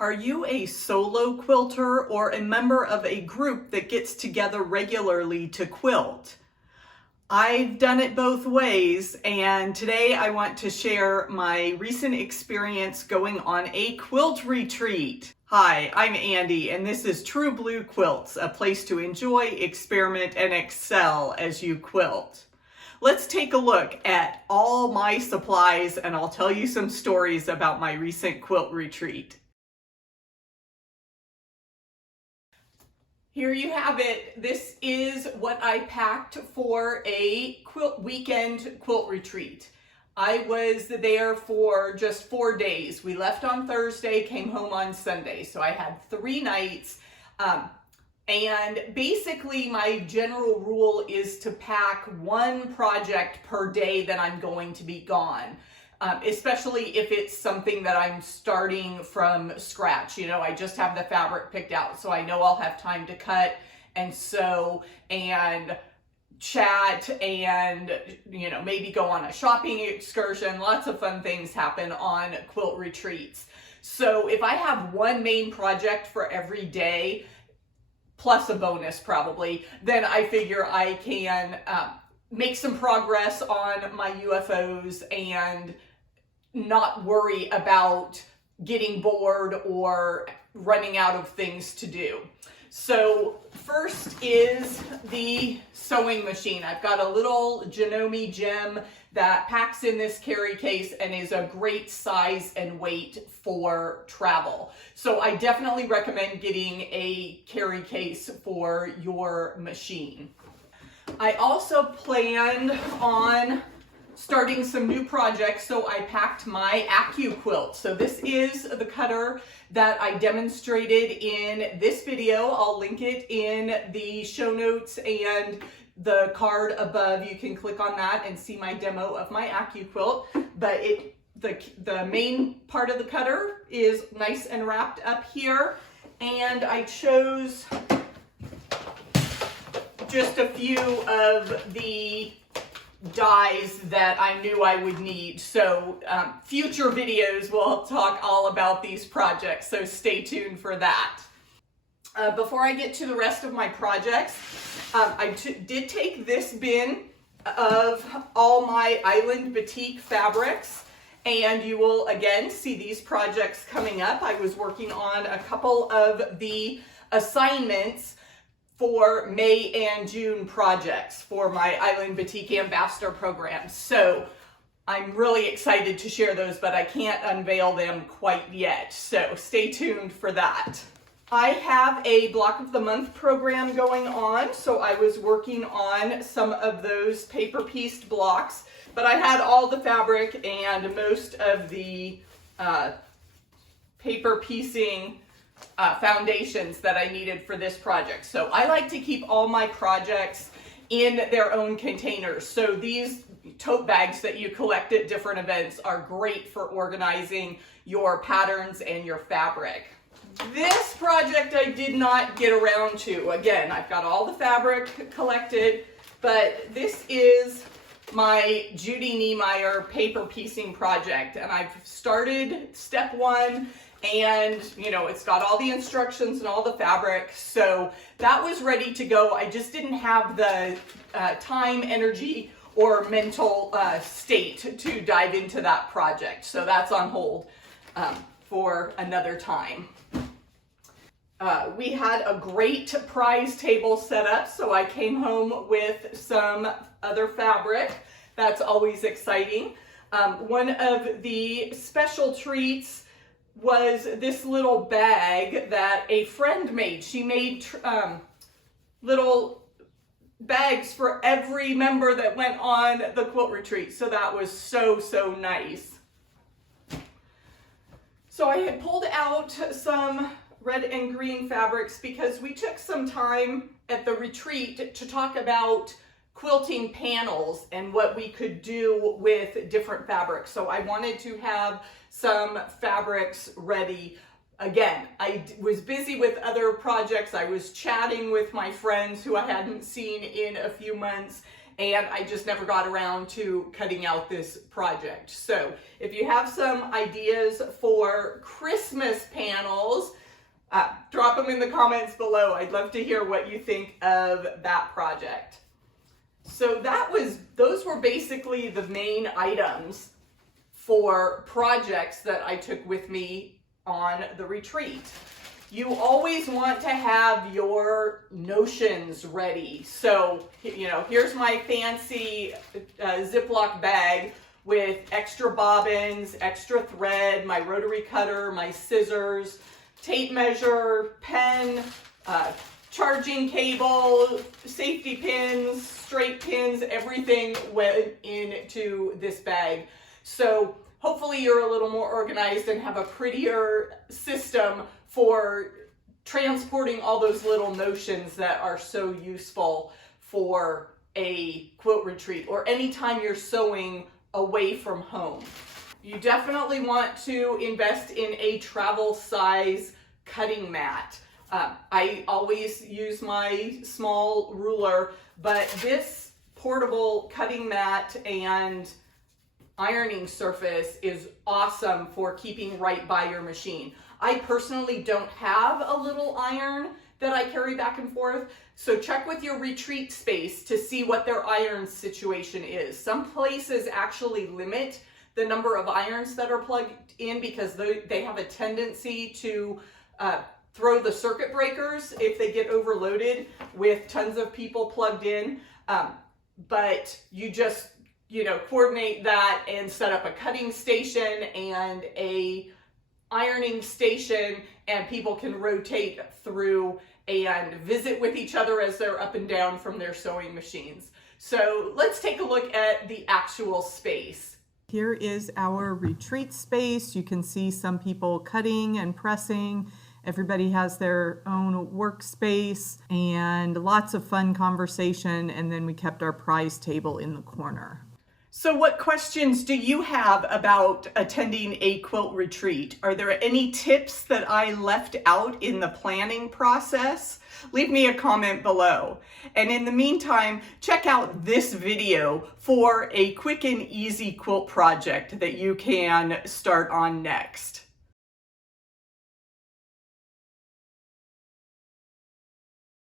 Are you a solo quilter or a member of a group that gets together regularly to quilt? I've done it both ways, and today I want to share my recent experience going on a quilt retreat. Hi, I'm Andy, and this is True Blue Quilts, a place to enjoy, experiment, and excel as you quilt. Let's take a look at all my supplies, and I'll tell you some stories about my recent quilt retreat. Here you have it. This is what I packed for a weekend quilt retreat. I was there for just 4 days. We left on Thursday, came home on Sunday. So I had 3 nights. And basically my general rule is to pack 1 project per day that I'm going to be gone. Especially if it's something that I'm starting from scratch. You know, I just have the fabric picked out, so I know I'll have time to cut and sew and chat and, you know, maybe go on a shopping excursion. Lots of fun things happen on quilt retreats. So if I have 1 main project for every day, plus a bonus probably, then I figure I can make some progress on my UFOs and not worry about getting bored or running out of things to do. So first is the sewing machine. I've got a little Janome Gem that packs in this carry case and is a great size and weight for travel. So I definitely recommend getting a carry case for your machine. I also planned on starting some new projects, so I packed my AccuQuilt. So this is the cutter that I demonstrated in this video. I'll link it in the show notes and the card above. You can click on that and see my demo of my AccuQuilt. But the main part of the cutter is nice and wrapped up here, and I chose just a few of the dies that I knew I would need. So future videos will talk all about these projects, so stay tuned for that. Before I get to the rest of my projects, I did take this bin of all my Island Batik fabrics, and you will again see these projects coming up. I was working on a couple of the assignments for May and June projects for my Island Batik Ambassador program. So I'm really excited to share those, but I can't unveil them quite yet. So stay tuned for that. I have a block of the month program going on, so I was working on some of those paper pieced blocks, but I had all the fabric and most of the paper piecing foundations that I needed for this project. So I like to keep all my projects in their own containers. So these tote bags that you collect at different events are great for organizing your patterns and your fabric. This project I did not get around to. Again, I've got all the fabric collected, but this is my Judy Niemeyer paper piecing project, and I've started step 1. And, you know, it's got all the instructions and all the fabric, so that was ready to go. I just didn't have the time, energy, or mental state to dive into that project. So that's on hold for another time. We had a great prize table set up, so I came home with some other fabric. That's always exciting. One of the special treats was this little bag that a friend made. She made little bags for every member that went on the quilt retreat. So that was so nice. So I had pulled out some red and green fabrics because we took some time at the retreat to talk about quilting panels and what we could do with different fabrics. So I wanted to have some fabrics ready. Again, I was busy with other projects. I was chatting with my friends who I hadn't seen in a few months, and I just never got around to cutting out this project. So if you have some ideas for Christmas panels, them in the comments below. I'd love to hear what you think of that project. So those were basically the main items for projects that I took with me on the retreat. You always want to have your notions ready. So, here's my fancy Ziploc bag with extra bobbins, extra thread, my rotary cutter, my scissors, tape measure, pen, charging cable, safety pins, straight pins, everything went into this bag. So hopefully you're a little more organized and have a prettier system for transporting all those little notions that are so useful for a quilt retreat or anytime you're sewing away from home. You definitely want to invest in a travel size cutting mat. I always use my small ruler, but this portable cutting mat and ironing surface is awesome for keeping right by your machine. I personally don't have a little iron that I carry back and forth, so check with your retreat space to see what their iron situation is. Some places actually limit the number of irons that are plugged in because they have a tendency to throw the circuit breakers if they get overloaded with tons of people plugged in. But you just coordinate that and set up a cutting station and a ironing station, and people can rotate through and visit with each other as they're up and down from their sewing machines. So let's take a look at the actual space. Here is our retreat space. You can see some people cutting and pressing. Everybody has their own workspace and lots of fun conversation. And then we kept our prize table in the corner. So what questions do you have about attending a quilt retreat? Are there any tips that I left out in the planning process? Leave me a comment below. And in the meantime, check out this video for a quick and easy quilt project that you can start on next.